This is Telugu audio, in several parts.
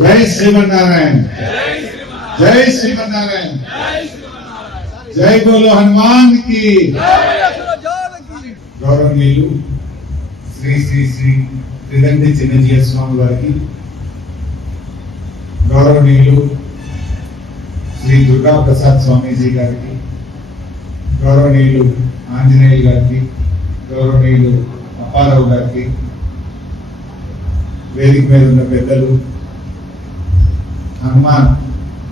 జై శ్రీమన్నారాయణ, జై శ్రీమన్నారాయణ, జై బోలో హనుమాన్ కి. గౌరవనీయులు శ్రీ శ్రీ శ్రీ త్రిదండి చిన్నజీయ స్వామి వారికి, గౌరవనీయులు శ్రీ దుర్గా ప్రసాద్ స్వామీజీ గారికి, గౌరవనీయులు ఆంజనేయులు గారికి, గౌరవనీయులు అప్పారావు గారికి, వేదిక మీద ఉన్న పెద్దలు, హనుమాన్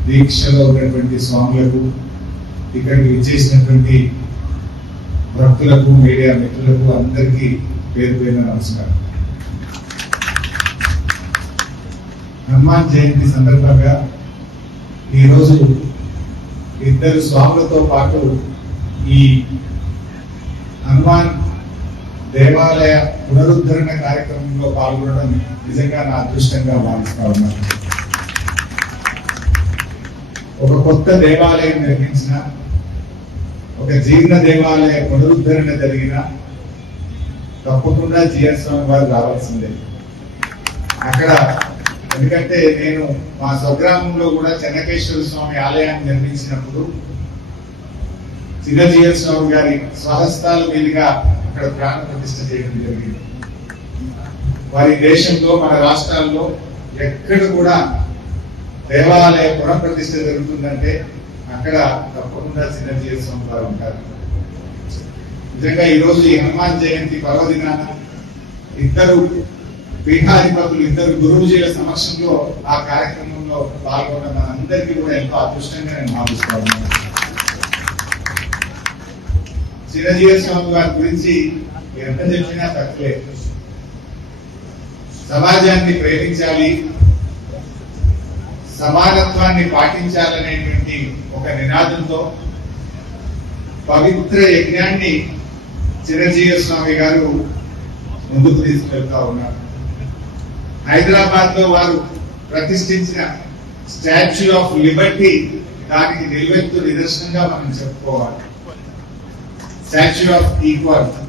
దీక్షలో ఉన్నటువంటి స్వాములకు, ఇక్కడికి విచ్చేసినటువంటి భక్తులకు, మీడియా మిత్రులకు అందరికీ పేరు పేరున నమస్కారం. హనుమాన్ జయంతి సందర్భంగా ఈరోజు ఇద్దరు స్వాములతో పాటు ఈ హనుమాన్ దేవాలయ పునరుద్ధరణ కార్యక్రమంలో పాల్గొనడం నిజంగా నా అదృష్టంగా భావిస్తా ఉన్నాను. ఒక కొత్త దేవాలయం నిర్మించిన, ఒక జీర్ణ దేవాలయ పునరుద్ధరణ జరిగిన తప్పకుండా జిఆర్ స్వామి వారు రావాల్సిందే అక్కడ. ఎందుకంటే నేను మా స్వగ్రామంలో కూడా చెన్నకేశ్వర స్వామి ఆలయాన్ని నిర్మించినప్పుడు చిన్నజీయర్ స్వామి గారి స్వహస్తాల మీదుగా అక్కడ ప్రాణ ప్రతిష్ఠ చేయడం జరిగింది. వారి దేశంలో, మన రాష్ట్రాల్లో ఎక్కడ కూడా దేవాలయ పునఃప్రతిష్ఠ జరుగుతుందంటే అక్కడ తప్పకుండా చిన్నజీయర్ స్వామి వారు ఉంటారు. నిజంగా ఈరోజు ఈ హనుమాన్ జయంతి పర్వదినాన ఇద్దరు పీఠాధిపతులు, ఇద్దరు గురువుజీల సమక్షంలో ఆ కార్యక్రమంలో పాల్గొన్న మనందరికీ కూడా ఎంతో అదృష్టంగా నేను భావిస్తాను. చిన్నజీయర్ స్వామి వారి గురించి ఎంత చెప్పినా తక్కువే. సమాజాన్ని ప్రేమించాలి, సమానత్వాన్ని పాటించాలనేటువంటి ఒక నినాదంతో పవిత్ర యజ్ఞాన్ని చిన్నజీయర్ స్వామి గారు ముందుకు తీసుకెళ్తా ఉన్నారు. హైదరాబాద్ లో వారు ప్రతిష్ఠించిన స్టాచ్యూ ఆఫ్ లిబర్టీ దానికి నిలువెత్తు నిదర్శనంగా మనం చెప్పుకోవాలి. Statue of equality,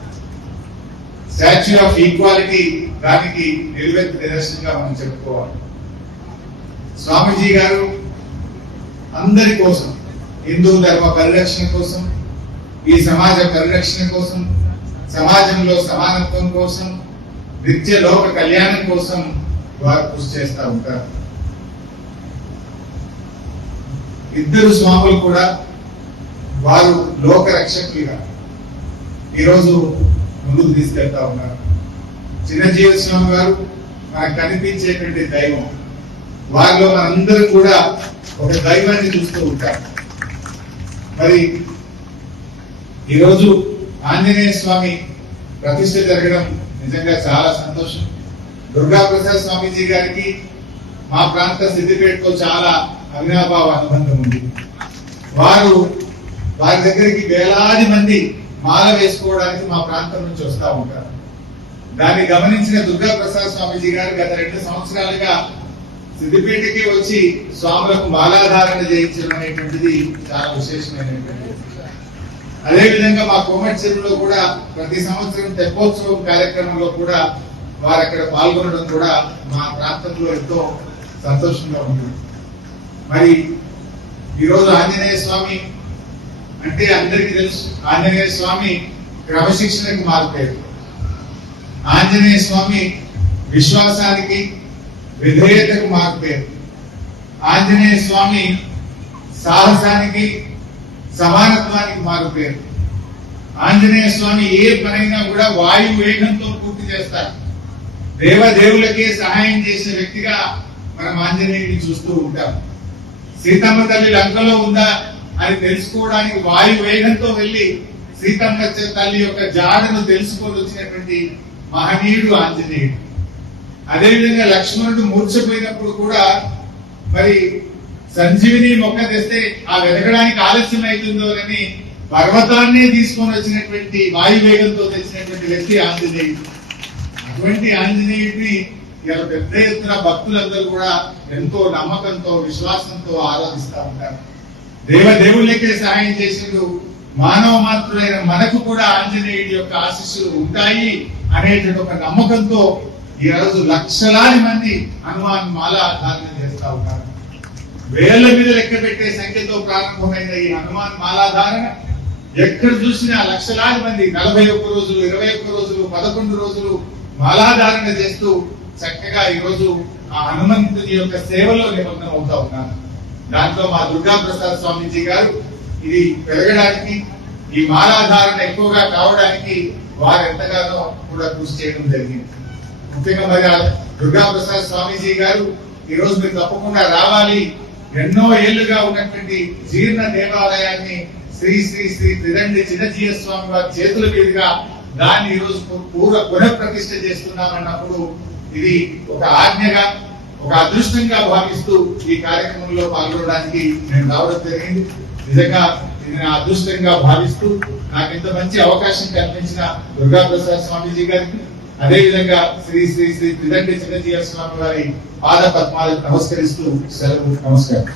statue of equality దానికి నిలువెత్తు నిదర్శనంగా మనం చెప్పుకోవాలి. స్వామీజీ గారు అందరి కోసం, హిందూ ధర్మ పరిరక్షణ కోసం, ఈ సమాజ పరిరక్షణ కోసం, సమాజంలో సమానత్వం కోసం, నిత్య లోక కళ్యాణం కోసం వారు కృషి చేస్తూ ఉంటారు. ఇద్దరు స్వాములు కూడా వారు లోక రక్షకులుగా ఈరోజు ముందుకు తీసుకెళ్తా ఉన్నారు. చిన్నజీయర్ స్వామి గారు మనకు కనిపించేటువంటి దైవం. వారిలో మనందరూ కూడా ఒక దైవాన్ని చూస్తూ ఉంటారు. మరి ఈరోజు ఆంజనేయ స్వామి ప్రతిష్ఠ జరగడం నిజంగా చాలా సంతోషం. దుర్గా ప్రసాద్ స్వామీజీ గారికి మా ప్రాంత సిద్దిపేటతో చాలా అవినాభావ అనుబంధం ఉంది. వారి దగ్గరికి వేలాది మంది మాల వేసుకోవడానికి మా ప్రాంతం నుంచి వస్తూ ఉంటారు. దాన్ని గమనించిన దుర్గా ప్రసాద్ స్వామీజీ గారు గత 2 సంవత్సరాలుగా సిద్దిపేటకి వచ్చి స్వాములకు మాలాధారణ చేయించడం అనేటువంటిది చాలా విశేషమైనటువంటిది. అదేవిధంగా మా కోమటి చెరువులో కూడా ప్రతి సంవత్సరం తెప్పోత్సవం కార్యక్రమంలో కూడా వారు అక్కడ పాల్గొనడం కూడా మా ప్రాంతంలో ఎంతో సంతోషంగా ఉంటుంది. మరి ఈరోజు ఆంజనేయ స్వామి అంటే అందరికీ తెలుసు. ఆంజనేయ స్వామి క్రమశిక్షణకు మారుపేరు. ఆంజనేయ స్వామి విశ్వాసానికి, విధేయతకు మారుపేరు. ఆంజనేయ స్వామి సాహసానికి, సమానత్వానికి మారుపేరు. ఆంజనేయ స్వామి ఏ పనైనా కూడా వాయు వేగంతో పూర్తి చేస్తారు. దేవదేవులకే సహాయం చేసే వ్యక్తిగా మనం ఆంజనేయుడిని చూస్తూ ఉంటాం. సీతమ్మ తల్లి లంకలో ఉందా అని తెలుసుకోవడానికి వాయు వేగంతో వెళ్లి సీతమ్మ తల్లి యొక్క జాడను తెలుసుకొని వచ్చినటువంటి మహనీయుడు ఆంజనేయుడు. అదేవిధంగా లక్ష్మణుడు మూర్ఛపోయినప్పుడు కూడా మరి సంజీవిని మొక్క తెస్తే ఆ వెతకడానికి ఆలస్యం అవుతుందో అని పర్వతాన్ని తీసుకొని వచ్చినటువంటి వాయు వేగంతో తెచ్చినటువంటి వ్యక్తి ఆంజనేయుడు. అటువంటి ఆంజనేయుడిని ఇలా పెద్ద ఎత్తున భక్తులందరూ కూడా ఎంతో నమ్మకంతో, విశ్వాసంతో ఆరాధిస్తూ ఉంటారు. దేవదేవులకే సహాయం చేసినప్పుడు మానవ మాత్రులైన మనకు కూడా ఆంజనేయుడి యొక్క ఆశీస్సులు ఉంటాయి అనేటువంటి ఒక నమ్మకంతో ఈ రోజు లక్షలాది మంది హనుమాన్ మాల ధారణ చేస్తా ఉన్నారు. వేల మీద లెక్క పెట్టే సంఖ్యతో ప్రారంభమైన ఈ హనుమాన్ మాలాధారణ ఎక్కడ చూసినా లక్షలాది మంది 41 రోజులు, 21 రోజులు, 11 రోజులు మాలాధారణ చేస్తూ చక్కగా ఈ రోజు ఆ హనుమంతుని యొక్క సేవలో నిమగ్నం అవుతా ఉన్నారు. దాంట్లో మా దుర్గా ప్రసాద్ స్వామీజీ గారు ఇది పెరగడానికి, ఈ మాలాధారణ ఎక్కువగా కావడానికి వారు ఎంతగానో కూడా కృషి చేయడం జరిగింది. ముఖ్యంగా మరి దుర్గా ప్రసాద్ స్వామీజీ గారు ఈ రోజు మీరు తప్పకుండా రావాలి. ఎన్నో ఏళ్లుగా ఉన్నటువంటి జీర్ణ దేవాలయాన్ని శ్రీ శ్రీ శ్రీ త్రిదండి చిన్నజీయ స్వామి వారి చేతుల మీదుగా దాన్ని ఈ రోజు పునఃప్రతిష్ఠ చేస్తున్నామన్నప్పుడు ఇది ఒక ఆజ్ఞగా, ఒక అదృష్టంగా భావిస్తూ ఈ కార్యక్రమంలో పాల్గొనడానికి నేను రావడం జరిగింది. నిజంగా ఇది నా అదృష్టంగా భావిస్తూ నాకు ఇంత మంచి అవకాశం కల్పించిన దుర్గా ప్రసాద్ స్వామీజీ గారికి, అదే విధంగా శ్రీ శ్రీ శ్రీ త్రిదండి చిన్నజీయ స్వామి వారి పాద పద్మాలకు నమస్కరిస్తూ సెలవు. నమస్కారం.